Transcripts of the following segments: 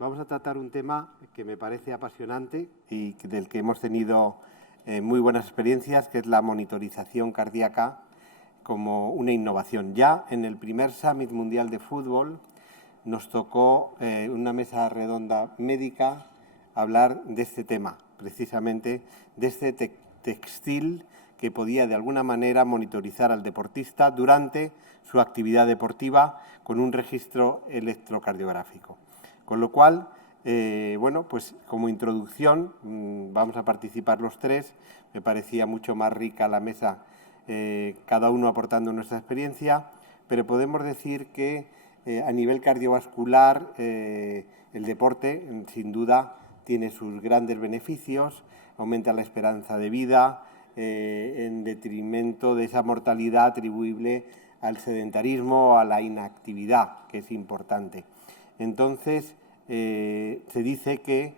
Vamos a tratar un tema que me parece apasionante y del que hemos tenido muy buenas experiencias, que es la monitorización cardíaca como una innovación. Ya en el primer Summit Mundial de Fútbol nos tocó una mesa redonda médica hablar de este tema, precisamente de este textil que podía de alguna manera monitorizar al deportista durante su actividad deportiva con un registro electrocardiográfico. Con lo cual, bueno, pues como introducción vamos a participar los tres. Me parecía mucho más rica la mesa, cada uno aportando nuestra experiencia, pero podemos decir que a nivel cardiovascular el deporte sin duda tiene sus grandes beneficios, aumenta la esperanza de vida en detrimento de esa mortalidad atribuible al sedentarismo o a la inactividad, que es importante. Entonces, se dice que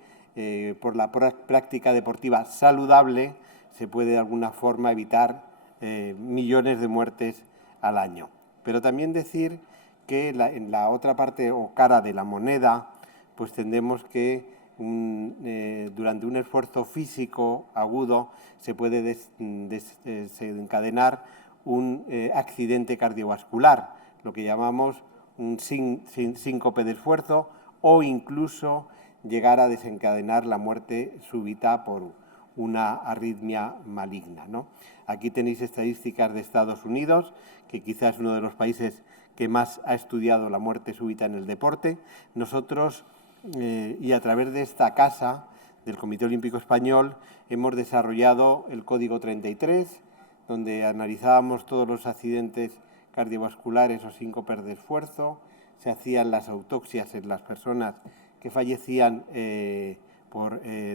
por la práctica deportiva saludable se puede de alguna forma evitar millones de muertes al año. Pero también decir que en la otra parte o cara de la moneda, pues tendremos que durante un esfuerzo físico agudo se puede desencadenar un accidente cardiovascular, lo que llamamos un síncope de esfuerzo, o incluso llegar a desencadenar la muerte súbita por una arritmia maligna, ¿no? Aquí tenéis estadísticas de Estados Unidos, que quizás es uno de los países que más ha estudiado la muerte súbita en el deporte. Nosotros, y a través de esta casa, del Comité Olímpico Español, hemos desarrollado el Código 33, donde analizábamos todos los accidentes cardiovasculares o síncopes de esfuerzo, se hacían las autopsias en las personas que fallecían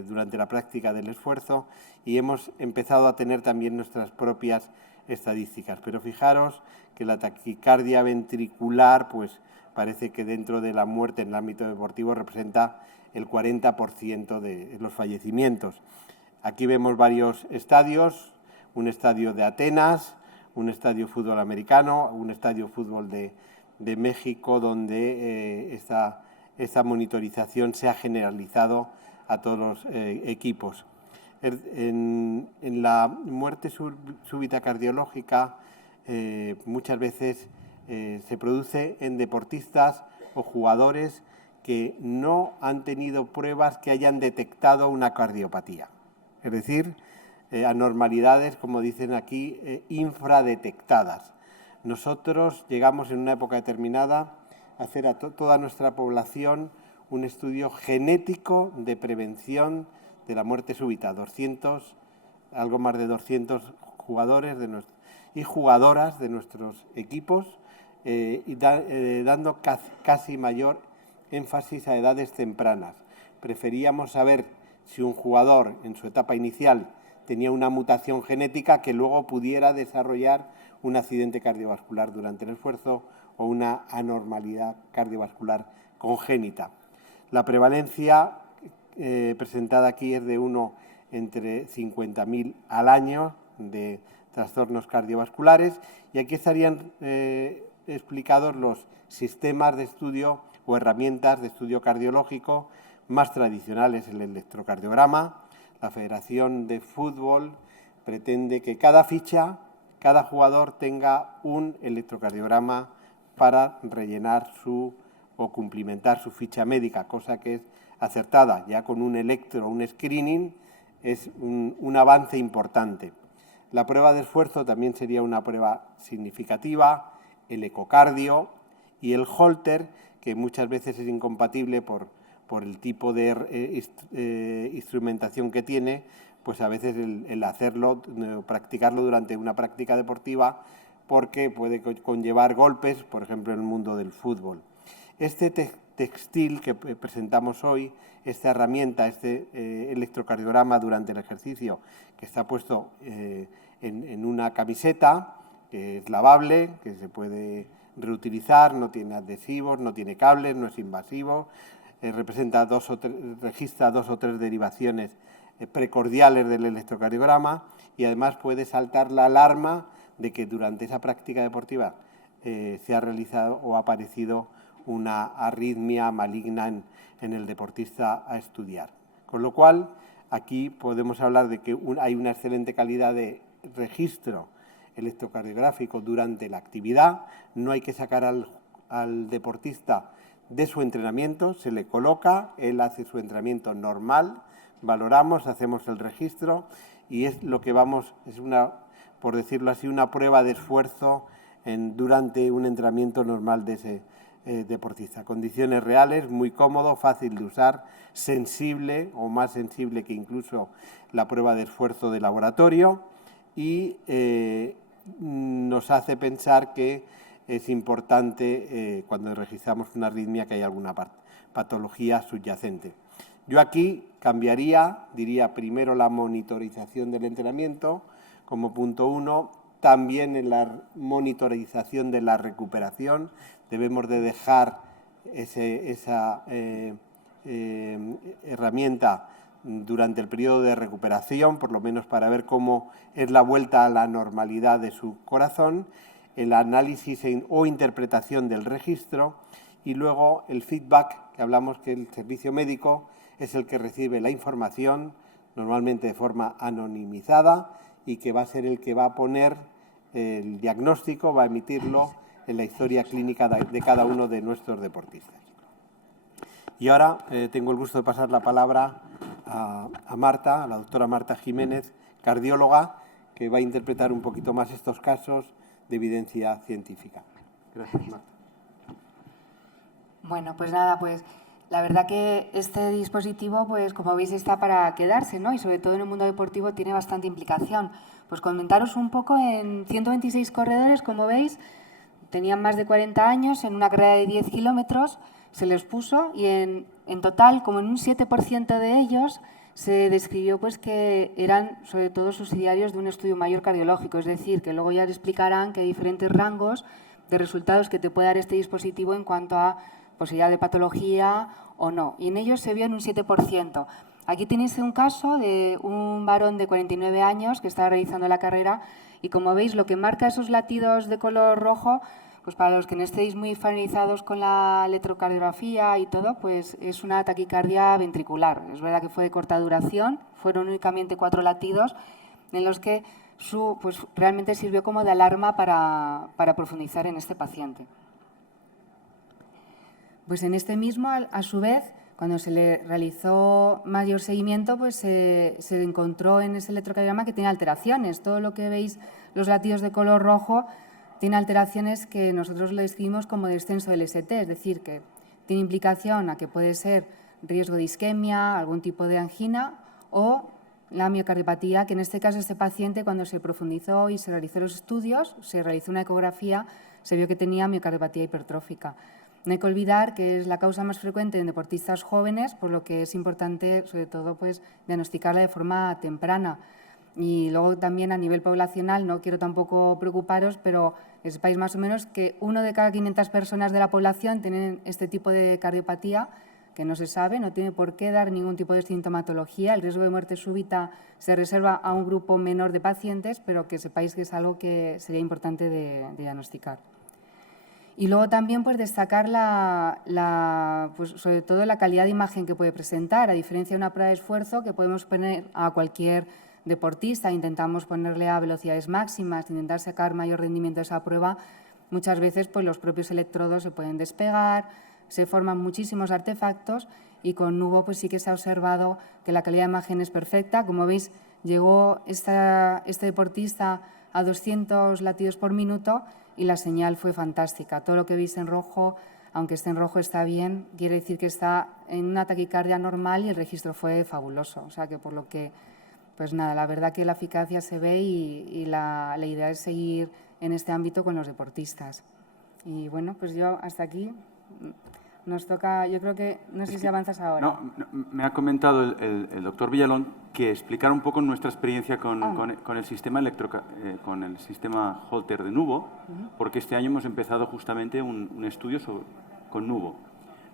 durante la práctica del esfuerzo, y hemos empezado a tener también nuestras propias estadísticas. Pero fijaros que la taquicardia ventricular, pues parece que dentro de la muerte en el ámbito deportivo representa el 40% de los fallecimientos. Aquí vemos varios estadios, un estadio de Atenas, un estadio fútbol americano, un estadio fútbol de México, donde esta monitorización se ha generalizado a todos los equipos. En la muerte súbita cardiológica muchas veces se produce en deportistas o jugadores que no han tenido pruebas que hayan detectado una cardiopatía. Es decir, anormalidades, como dicen aquí, infradetectadas. Nosotros llegamos en una época determinada a hacer a toda nuestra población un estudio genético de prevención de la muerte súbita. Algo más de 200 jugadores y jugadoras de nuestros equipos, dando casi mayor énfasis a edades tempranas. Preferíamos saber si un jugador en su etapa inicial tenía una mutación genética que luego pudiera desarrollar un accidente cardiovascular durante el esfuerzo o una anormalidad cardiovascular congénita. La prevalencia presentada aquí es de 1 entre 50.000 al año de trastornos cardiovasculares, y aquí estarían explicados los sistemas de estudio o herramientas de estudio cardiológico más tradicionales. El electrocardiograma. La Federación de Fútbol pretende que cada ficha, cada jugador tenga un electrocardiograma para rellenar o cumplimentar su ficha médica, cosa que es acertada. Ya con un screening es un avance importante. La prueba de esfuerzo también sería una prueba significativa, el ecocardio y el Holter, que muchas veces es incompatible por el tipo de instrumentación que tiene, pues a veces el hacerlo, practicarlo durante una práctica deportiva, porque puede conllevar golpes, por ejemplo, en el mundo del fútbol. Este textil que presentamos hoy, esta herramienta, este electrocardiograma durante el ejercicio, que está puesto en una camiseta, que es lavable, que se puede reutilizar, no tiene adhesivos, no tiene cables, no es invasivo, registra 2 o 3 derivaciones precordiales del electrocardiograma, y además puede saltar la alarma de que durante esa práctica deportiva se ha realizado o ha aparecido una arritmia maligna en el deportista a estudiar. Con lo cual, aquí podemos hablar de que hay una excelente calidad de registro electrocardiográfico durante la actividad. No hay que sacar al deportista de su entrenamiento, se le coloca, él hace su entrenamiento normal, valoramos, hacemos el registro y es lo que vamos, es una, por decirlo así, una prueba de esfuerzo durante un entrenamiento normal de ese deportista. Condiciones reales, muy cómodo, fácil de usar, sensible o más sensible que incluso la prueba de esfuerzo de laboratorio y nos hace pensar que es importante cuando registramos una arritmia que hay alguna patología subyacente. Yo aquí cambiaría, diría primero la monitorización del entrenamiento como punto 1, también en la monitorización de la recuperación. Debemos de dejar esa herramienta durante el periodo de recuperación, por lo menos para ver cómo es la vuelta a la normalidad de su corazón, el análisis o interpretación del registro y luego el feedback, que hablamos que el servicio médico es el que recibe la información, normalmente de forma anonimizada, y que va a ser el que va a poner el diagnóstico, va a emitirlo en la historia clínica de cada uno de nuestros deportistas. Y ahora tengo el gusto de pasar la palabra a Marta, a la doctora Marta Jiménez, cardióloga, que va a interpretar un poquito más estos casos de evidencia científica. Gracias, Marta. Bueno, pues nada, pues la verdad que este dispositivo, pues como veis, está para quedarse, ¿no? Y sobre todo en el mundo deportivo tiene bastante implicación. Pues comentaros un poco, en 126 corredores, como veis, tenían más de 40 años, en una carrera de 10 kilómetros se les puso y en total, como en un 7% de ellos, se describió pues que eran sobre todo subsidiarios de un estudio mayor cardiológico, es decir, que luego ya te explicarán que hay diferentes rangos de resultados que te puede dar este dispositivo en cuanto a posibilidad de patología o no. Y en ellos se vio en un 7%. Aquí tenéis un caso de un varón de 49 años que estaba realizando la carrera y como veis lo que marca esos latidos de color rojo, pues para los que no estéis muy familiarizados con la electrocardiografía y todo, pues es una taquicardia ventricular. Es verdad que fue de corta duración, fueron únicamente 4 latidos en los que pues realmente sirvió como de alarma para profundizar en este paciente. Pues en este mismo, a su vez, cuando se le realizó mayor seguimiento, pues se encontró en ese electrocardiograma que tiene alteraciones. Todo lo que veis, los latidos de color rojo, tiene alteraciones que nosotros lo describimos como descenso del ST, es decir, que tiene implicación a que puede ser riesgo de isquemia, algún tipo de angina o la miocardiopatía, que en este caso este paciente cuando se profundizó y se realizó los estudios, se realizó una ecografía, se vio que tenía miocardiopatía hipertrófica. No hay que olvidar que es la causa más frecuente en deportistas jóvenes, por lo que es importante, sobre todo, pues, diagnosticarla de forma temprana. Y luego también a nivel poblacional, no quiero tampoco preocuparos, pero que sepáis más o menos que 1 de cada 500 personas de la población tienen este tipo de cardiopatía, que no se sabe, no tiene por qué dar ningún tipo de sintomatología. El riesgo de muerte súbita se reserva a un grupo menor de pacientes, pero que sepáis que es algo que sería importante de diagnosticar. Y luego también pues, destacar pues, sobre todo la calidad de imagen que puede presentar, a diferencia de una prueba de esfuerzo que podemos poner a cualquier deportista, intentamos ponerle a velocidades máximas, intentar sacar mayor rendimiento de esa prueba, muchas veces pues, los propios electrodos se pueden despegar, se forman muchísimos artefactos y con Nuvo pues, sí que se ha observado que la calidad de imagen es perfecta. Como veis, llegó este deportista a 200 latidos por minuto y la señal fue fantástica. Todo lo que veis en rojo, aunque esté en rojo está bien, quiere decir que está en una taquicardia normal y el registro fue fabuloso. O sea que por lo que, pues nada, la verdad que la eficacia se ve y la idea es seguir en este ámbito con los deportistas. Y bueno, pues yo hasta aquí nos toca, yo creo que, no sé si avanzas ahora. No, me ha comentado el doctor Villalón que explicara un poco nuestra experiencia con el sistema con el sistema Holter de Nuvo, porque este año hemos empezado justamente un estudio con Nuvo.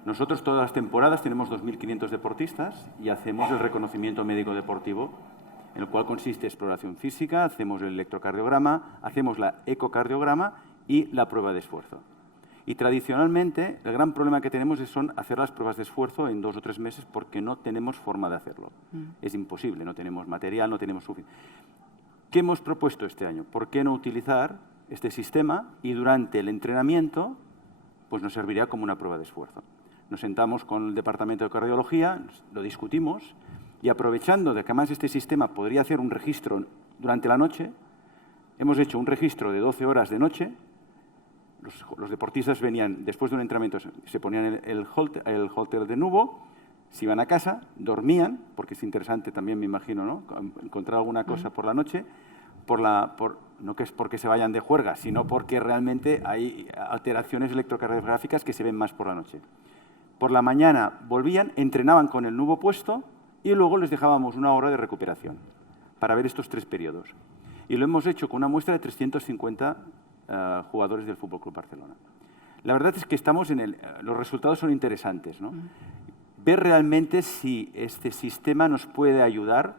Nosotros todas las temporadas tenemos 2.500 deportistas y hacemos el reconocimiento médico deportivo, en el cual consiste exploración física, hacemos el electrocardiograma, hacemos la ecocardiograma y la prueba de esfuerzo. Y tradicionalmente, el gran problema que tenemos son hacer las pruebas de esfuerzo en 2 o 3 meses porque no tenemos forma de hacerlo. Es imposible, no tenemos material, no tenemos suficiente. ¿Qué hemos propuesto este año? ¿Por qué no utilizar este sistema y durante el entrenamiento pues nos serviría como una prueba de esfuerzo? Nos sentamos con el departamento de cardiología, lo discutimos y aprovechando de que además este sistema podría hacer un registro durante la noche, hemos hecho un registro de 12 horas de noche. Los deportistas venían, después de un entrenamiento, se ponían el holter de nubo, se iban a casa, dormían, porque es interesante también, me imagino, ¿no? Encontrar alguna cosa por la noche, no que es porque se vayan de juerga, sino porque realmente hay alteraciones electrocardiográficas que se ven más por la noche. Por la mañana volvían, entrenaban con el nubo puesto y luego les dejábamos 1 hora de recuperación para ver estos 3 periodos. Y lo hemos hecho con una muestra de 350 jugadores del Fútbol Club Barcelona. La verdad es que los resultados son interesantes, ¿no? Ver realmente si este sistema nos puede ayudar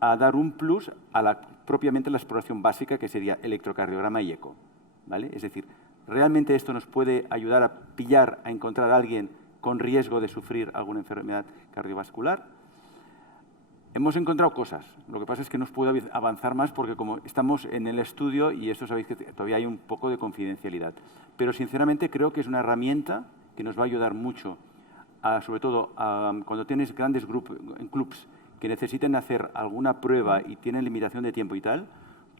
a dar un plus a propiamente la exploración básica, que sería electrocardiograma y eco, ¿vale? Es decir, realmente esto nos puede ayudar a pillar, a encontrar a alguien con riesgo de sufrir alguna enfermedad cardiovascular. Hemos encontrado cosas, lo que pasa es que no os puedo avanzar más porque como estamos en el estudio y esto sabéis que todavía hay un poco de confidencialidad. Pero sinceramente creo que es una herramienta que nos va a ayudar mucho, sobre todo cuando tienes grandes clubs que necesiten hacer alguna prueba y tienen limitación de tiempo y tal,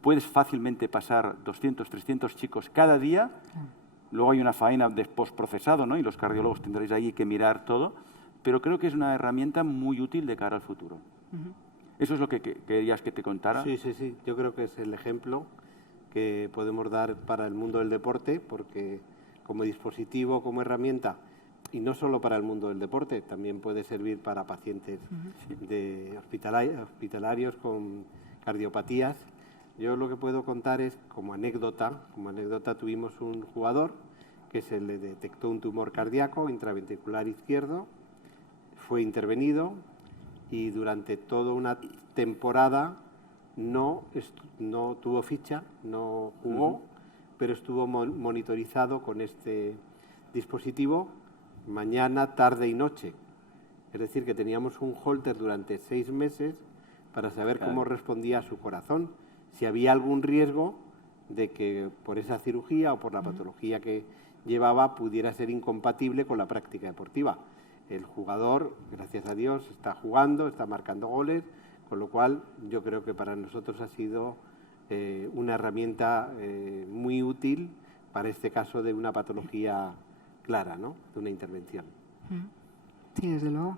puedes fácilmente pasar 200, 300 chicos cada día. Luego hay una faena de postprocesado, ¿no? Y los cardiólogos tendréis ahí que mirar todo, pero creo que es una herramienta muy útil de cara al futuro. ¿Eso es lo que querías que te contara? Sí, sí, sí. Yo creo que es el ejemplo que podemos dar para el mundo del deporte, porque como dispositivo, como herramienta, y no solo para el mundo del deporte, también puede servir para pacientes de hospitalarios con cardiopatías. Yo lo que puedo contar es, como anécdota tuvimos un jugador que se le detectó un tumor cardíaco intraventricular izquierdo, fue intervenido y durante toda una temporada no tuvo ficha, no jugó, pero estuvo monitorizado con este dispositivo mañana, tarde y noche. Es decir, que teníamos un holter durante 6 meses para saber cómo respondía a su corazón, si había algún riesgo de que por esa cirugía o por la patología que llevaba pudiera ser incompatible con la práctica deportiva. El jugador, gracias a Dios, está jugando, está marcando goles, con lo cual yo creo que para nosotros ha sido una herramienta muy útil para este caso de una patología clara, ¿no? De una intervención. Sí, desde luego.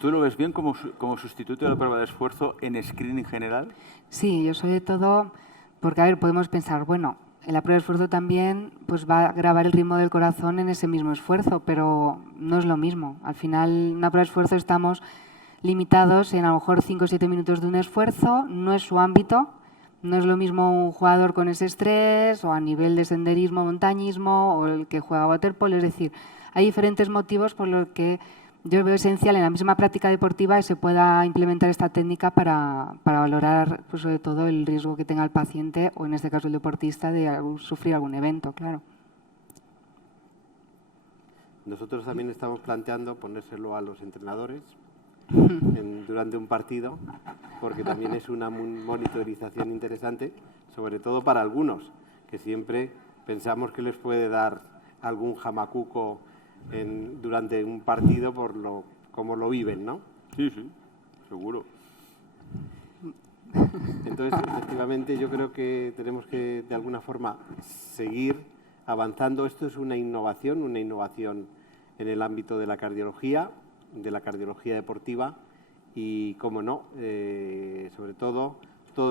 ¿Tú lo ves bien como sustituto de la prueba de esfuerzo en screening general? Sí, yo sobre todo, porque a ver, podemos pensar, bueno, en la prueba de esfuerzo también pues va a grabar el ritmo del corazón en ese mismo esfuerzo, pero no es lo mismo. Al final, en una prueba de esfuerzo estamos limitados en a lo mejor 5 o 7 minutos de un esfuerzo, no es su ámbito, no es lo mismo un jugador con ese estrés o a nivel de senderismo, montañismo o el que juega waterpolo, es decir, hay diferentes motivos por los que yo veo esencial en la misma práctica deportiva que se pueda implementar esta técnica para valorar, pues, sobre todo el riesgo que tenga el paciente o en este caso el deportista de sufrir algún evento, claro. Nosotros también estamos planteando ponérselo a los entrenadores durante un partido, porque también es una monitorización interesante, sobre todo para algunos, que siempre pensamos que les puede dar algún jamacuco durante un partido por cómo lo viven, ¿no? Sí, sí, seguro. Entonces, efectivamente, yo creo que tenemos que, de alguna forma, seguir avanzando. Esto es una innovación en el ámbito de la cardiología deportiva y, como no, sobre todo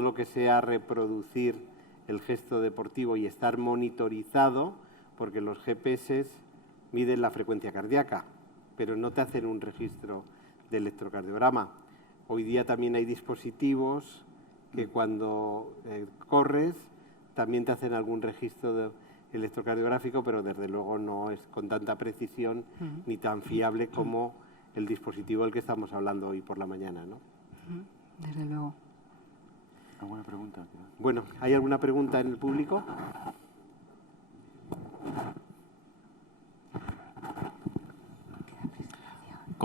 lo que sea reproducir el gesto deportivo y estar monitorizado, porque los GPS miden la frecuencia cardíaca, pero no te hacen un registro de electrocardiograma. Hoy día también hay dispositivos que cuando corres también te hacen algún registro electrocardiográfico, pero desde luego no es con tanta precisión ni tan fiable como el dispositivo del que estamos hablando hoy por la mañana, ¿no? Desde luego. ¿Alguna pregunta? Bueno, ¿hay alguna pregunta en el público?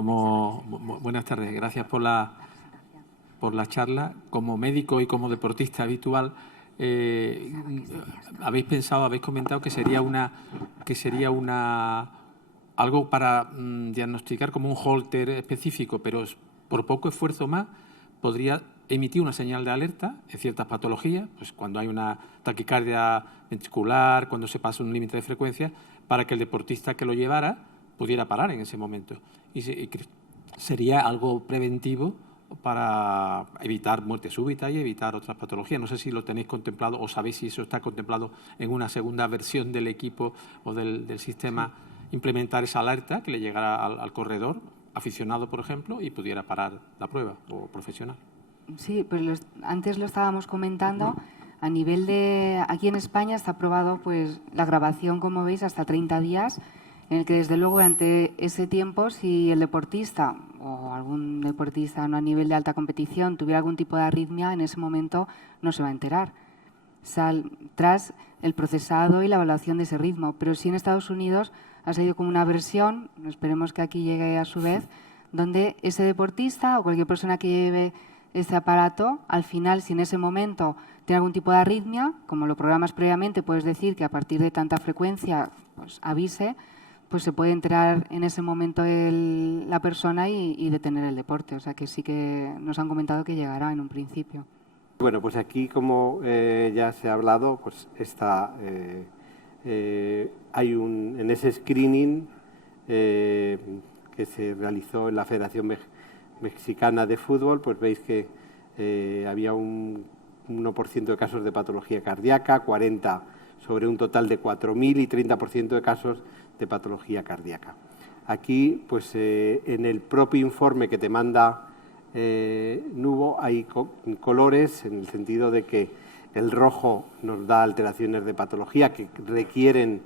Buenas tardes, gracias por la charla. Como médico y como deportista habitual, habéis comentado que sería algo para diagnosticar como un holter específico, pero por poco esfuerzo más podría emitir una señal de alerta en ciertas patologías, pues cuando hay una taquicardia ventricular, cuando se pasa un límite de frecuencia, para que el deportista que lo llevara pudiera parar en ese momento. Y sería algo preventivo para evitar muerte súbita y evitar otras patologías. No sé si lo tenéis contemplado o sabéis si eso está contemplado en una segunda versión del equipo o del sistema, implementar esa alerta que le llegara al corredor aficionado, por ejemplo, y pudiera parar la prueba o profesional. Sí, pues antes lo estábamos comentando. A nivel de... Aquí en España está aprobado pues, la grabación, como veis, hasta 30 días, en el que desde luego durante ese tiempo, si el deportista o algún deportista no a nivel de alta competición tuviera algún tipo de arritmia, en ese momento no se va a enterar tras el procesado y la evaluación de ese ritmo. Pero sí en Estados Unidos ha salido como una versión, esperemos que aquí llegue a su vez, donde ese deportista o cualquier persona que lleve ese aparato, al final, si en ese momento tiene algún tipo de arritmia, como lo programas previamente, puedes decir que a partir de tanta frecuencia pues, avise, pues se puede enterar en ese momento la persona y detener el deporte. O sea que sí que nos han comentado que llegará en un principio. Bueno, pues aquí, como ya se ha hablado, pues hay en ese screening que se realizó en la Federación Mexicana de Fútbol, pues veis que había un 1% de casos de patología cardíaca, 40 sobre un total de 4.000 y 30% de casos de patología cardíaca. Aquí, pues en el propio informe que te manda Nuvo hay colores en el sentido de que el rojo nos da alteraciones de patología que requieren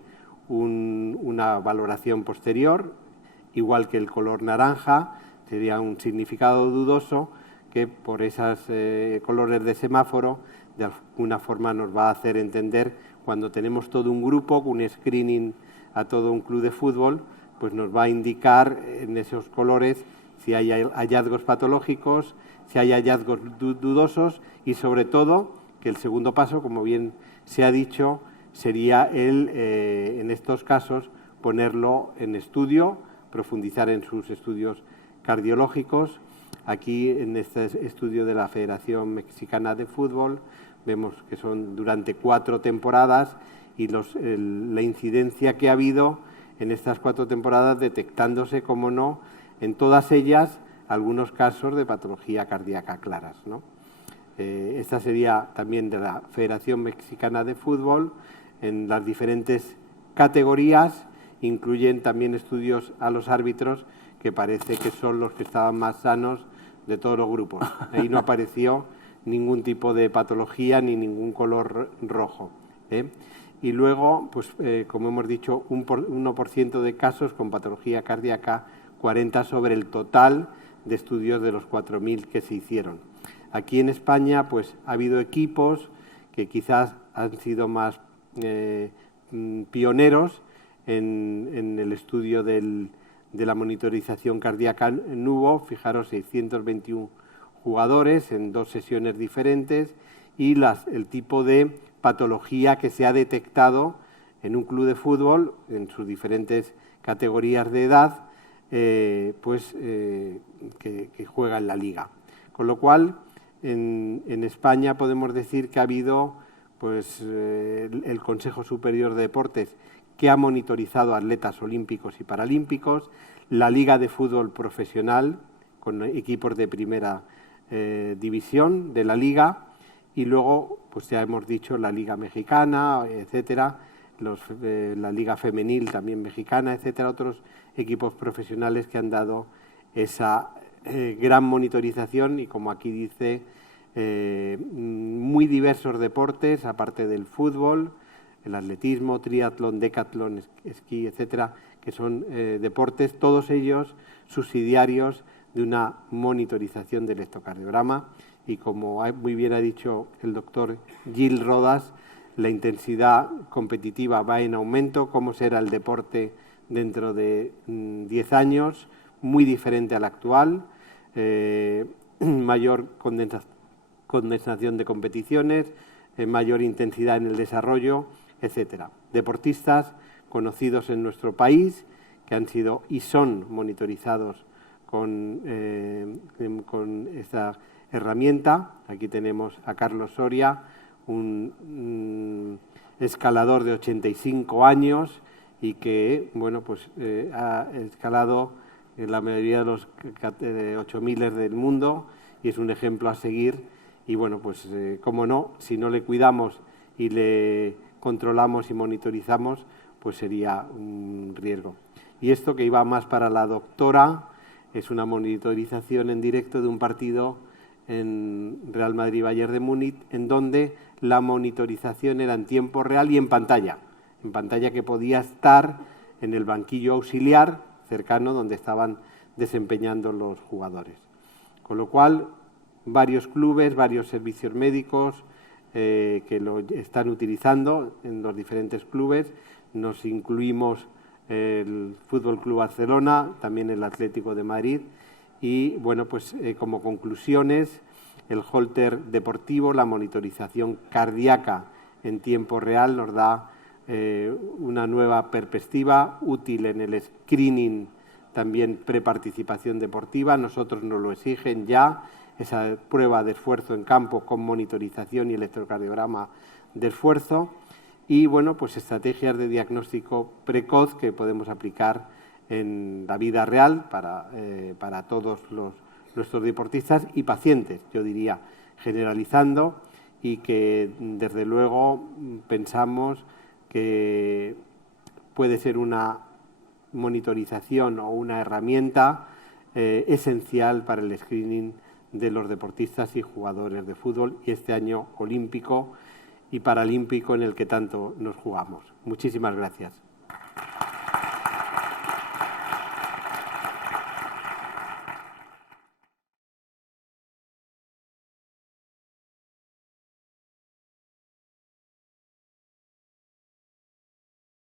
una valoración posterior, igual que el color naranja sería un significado dudoso que por esos colores de semáforo de alguna forma nos va a hacer entender cuando tenemos todo un grupo, un screening a todo un club de fútbol, pues nos va a indicar en esos colores si hay hallazgos patológicos, si hay hallazgos dudosos y sobre todo que el segundo paso, como bien se ha dicho, sería en estos casos ponerlo en estudio, profundizar en sus estudios cardiológicos. Aquí en este estudio de la Federación Mexicana de Fútbol vemos que son durante 4 temporadas y la incidencia que ha habido en estas 4 temporadas detectándose, como no, en todas ellas algunos casos de patología cardíaca claras, ¿no? Esta sería también de la Federación Mexicana de Fútbol. En las diferentes categorías incluyen también estudios a los árbitros que parece que son los que estaban más sanos de todos los grupos. Ahí no apareció ningún tipo de patología ni ningún color rojo. Y luego, pues, como hemos dicho, un 1% de casos con patología cardíaca, 40 sobre el total de estudios de los 4.000 que se hicieron. Aquí en España pues, ha habido equipos que quizás han sido más pioneros en el estudio de la monitorización cardíaca en Nuvo. Fijaros, 621 jugadores en 2 sesiones diferentes y el tipo de patología que se ha detectado en un club de fútbol en sus diferentes categorías de edad que juega en la liga. Con lo cual, en España podemos decir que ha habido pues, el Consejo Superior de Deportes que ha monitorizado atletas olímpicos y paralímpicos, la Liga de Fútbol Profesional con equipos de primera división de la Liga y luego, pues ya hemos dicho, la Liga Mexicana, etcétera, la Liga Femenil también mexicana, etcétera, otros equipos profesionales que han dado esa gran monitorización y, como aquí dice, muy diversos deportes, aparte del fútbol, el atletismo, triatlón, decatlón, esquí, etcétera, que son deportes, todos ellos subsidiarios de una monitorización del electrocardiograma y, como muy bien ha dicho el doctor Gil Rodas, la intensidad competitiva va en aumento. ¿Cómo será el deporte dentro de 10 años? muy diferente al actual, mayor condensación de competiciones, mayor intensidad en el desarrollo, etcétera. Deportistas conocidos en nuestro país que han sido y son monitorizados con esta herramienta. Aquí tenemos a Carlos Soria, un escalador de 85 años y que bueno, pues, ha escalado en la mayoría de los 8.000 del mundo y es un ejemplo a seguir. Y bueno, pues cómo no, si no le cuidamos y le controlamos y monitorizamos, pues sería un riesgo. Y esto, que iba más para la doctora, es una monitorización en directo de un partido en Real Madrid-Bayern de Múnich, en donde la monitorización era en tiempo real y en pantalla que podía estar en el banquillo auxiliar cercano donde estaban desempeñando los jugadores. Con lo cual, varios clubes, varios servicios médicos que lo están utilizando en los diferentes clubes. Nos incluimos el Fútbol Club Barcelona, también el Atlético de Madrid. Y bueno, pues como conclusiones, el Holter deportivo, la monitorización cardíaca en tiempo real nos da una nueva perspectiva útil en el screening, también preparticipación deportiva. Nosotros nos lo exigen ya, esa prueba de esfuerzo en campo con monitorización y electrocardiograma de esfuerzo. Y bueno, pues estrategias de diagnóstico precoz que podemos aplicar en la vida real para todos nuestros deportistas y pacientes, yo diría, generalizando, y que desde luego pensamos que puede ser una monitorización o una herramienta esencial para el screening de los deportistas y jugadores de fútbol, y este año olímpico y paralímpico en el que tanto nos jugamos. Muchísimas gracias.